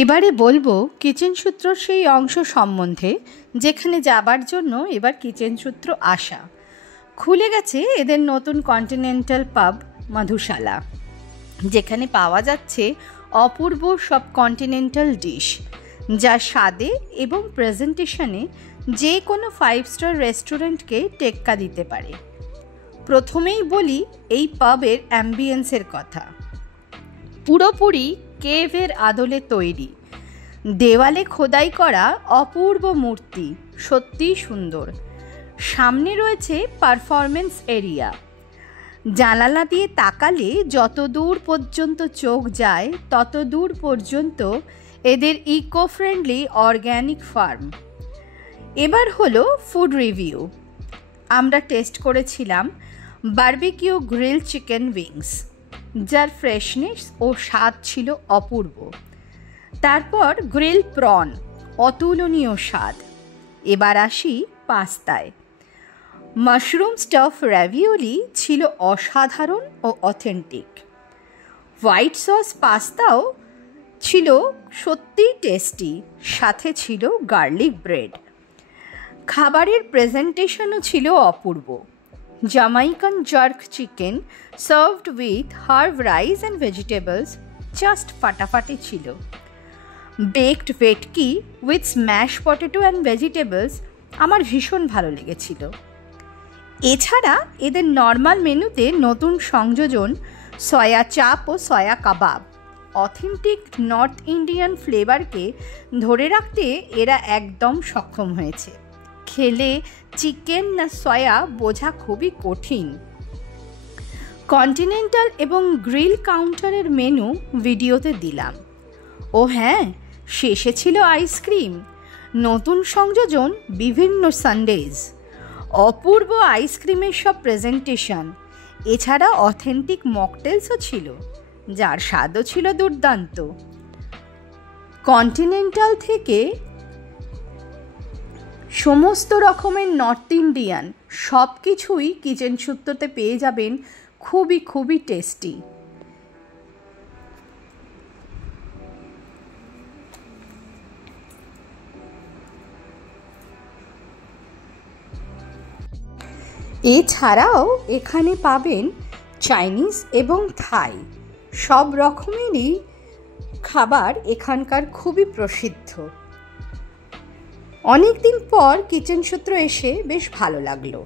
এবারে বলবো কিচেন সূত্রর সেই অংশ সম্বন্ধে যেখানে যাবার জন্য এবার কিচেন সূত্র আসা। খুলে গেছে এদের নতুন কন্টিনেন্টাল পাব মধুশালা, যেখানে পাওয়া যাচ্ছে অপূর্ব সব কন্টিনেন্টাল ডিশ, যা স্বাদে এবং প্রেজেন্টেশনে যে কোনো 5 স্টার রেস্টুরেন্টকে টেক্কা দিতে পারে। প্রথমেই বলি এই পাবের অ্যাম্বিয়েন্সের কথা। পুরোপুরি কেভের আদলে তৈরি, দেওয়ালে খোদাই করা অপূর্ব মূর্তি, সত্যিই সুন্দর। সামনে রয়েছে পারফরমেন্স এরিয়া, জানালা দিয়ে তাকালে যত দূর পর্যন্ত চোখ যায় তত দূর পর্যন্ত এদের ইকো ফ্রেন্ডলি অর্গ্যানিক ফার্ম। এবার হলো ফুড রিভিউ। আমরা টেস্ট করেছিলাম বারবিকিউ গ্রিল চিকেন উইংস, যার ফ্রেশনেস ও স্বাদ ছিল অপূর্ব। তারপর গ্রিল প্রন, অতুলনীয় স্বাদ। এবার আসি পাস্তায়। মাশরুম স্টাফ র্যাভিওলি ছিল অসাধারণ ও অথেন্টিক। হোয়াইট সস পাস্তাও ছিল সত্যিই টেস্টি, সাথে ছিল গার্লিক ব্রেড। খাবারের প্রেজেন্টেশনও ছিল অপূর্ব। Jamaican jerk chicken served with herb rice and vegetables just ফাটাফাটি ছিল। Baked bhetki with smash potato and vegetables আমার ভীষণ ভালো লেগেছিল। এছাড়া এদের নর্মাল মেনুতে নতুন সংযোজন সয়া চাপ ও সয়া কাবাব। অথেন্টিক নর্থ ইন্ডিয়ান ফ্লেভারকে ধরে রাখতে এরা একদম সক্ষম হয়েছে। খেলে চিকেন না সয়া বোঝা খুবই কঠিন। কন্টিনেন্টাল এবং গ্রিল কাউন্টারের মেনু ভিডিওতে দিলাম। ও হ্যাঁ, শেষে ছিল আইসক্রিম, নতুন সংযোজন বিভিন্ন সানডেজ, অপূর্ব আইসক্রিমের সব প্রেজেন্টেশন। এছাড়া অথেন্টিক মকটেলসও ছিল, যার স্বাদও ছিল দুর্দান্ত। কন্টিনেন্টাল থেকে সমস্ত রকমের নর্থ ইন্ডিয়ান সব কিছুই কিচেন সূত্রতে পেয়ে যাবেন, খুবই খুবই টেস্টি। এছাড়াও এখানে পাবেন চাইনিজ এবং থাই, সব রকমেরই খাবার এখানকার খুবই প্রসিদ্ধ। অনেক দিন পর কিচেন সূত্র এসে বেশ ভালো লাগলো।